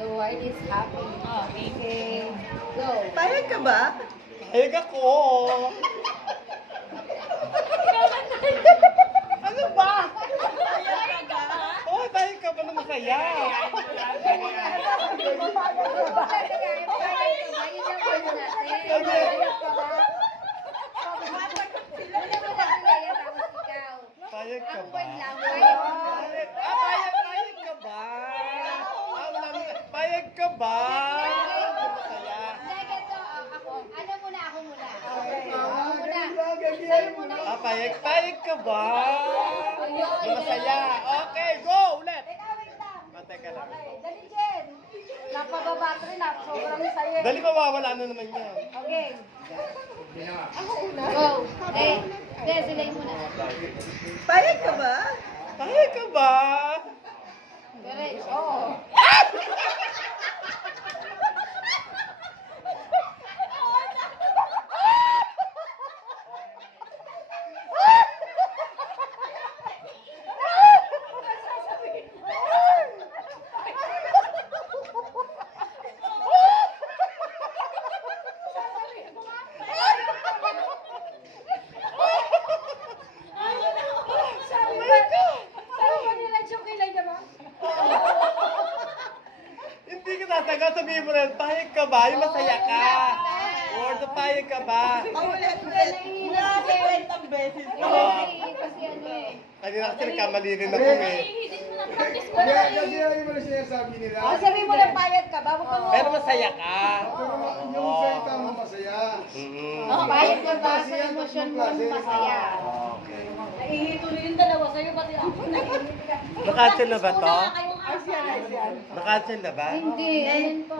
The word is happy. Okay. Go. Payag ka ba? Payag ako. Ano ba? Payag ka ba? Oh, payag ka ba na masaya? Payag ka ba? Payag ka ba? Payag ka ba? Masaya. Payag ka ba? Masaya. Okay, go! Ulit! Teka lang. Dali, Jen. Napababa rin na. Sobrang saya. Dali, mawawala na naman yan. Okay. Go. Sila yung muna. Payag ka ba? Payag ka ba? Correct. Oo. Hindi ka tatagal, sabihin mo rin, payag ka ba? Yung masaya ka. Or the payag ka ba? Paulit-ulit. Mga 50 beses. Kasi ano eh. Kanina kasi nagkamali rin ako eh. Kasi yung mga sinasabi nila. Sabi mo lang payag ka ba? Huwag ka mo. Pero masaya ka. Pero yung salita mo masaya. Payag ka ba sa emosyon mo masaya? Okay. Nahihito rin yung dalawa sa'yo, pati ako nahihito. Nakancel na ba to? Kayong Nakancel na ba? Hindi. Alin pa?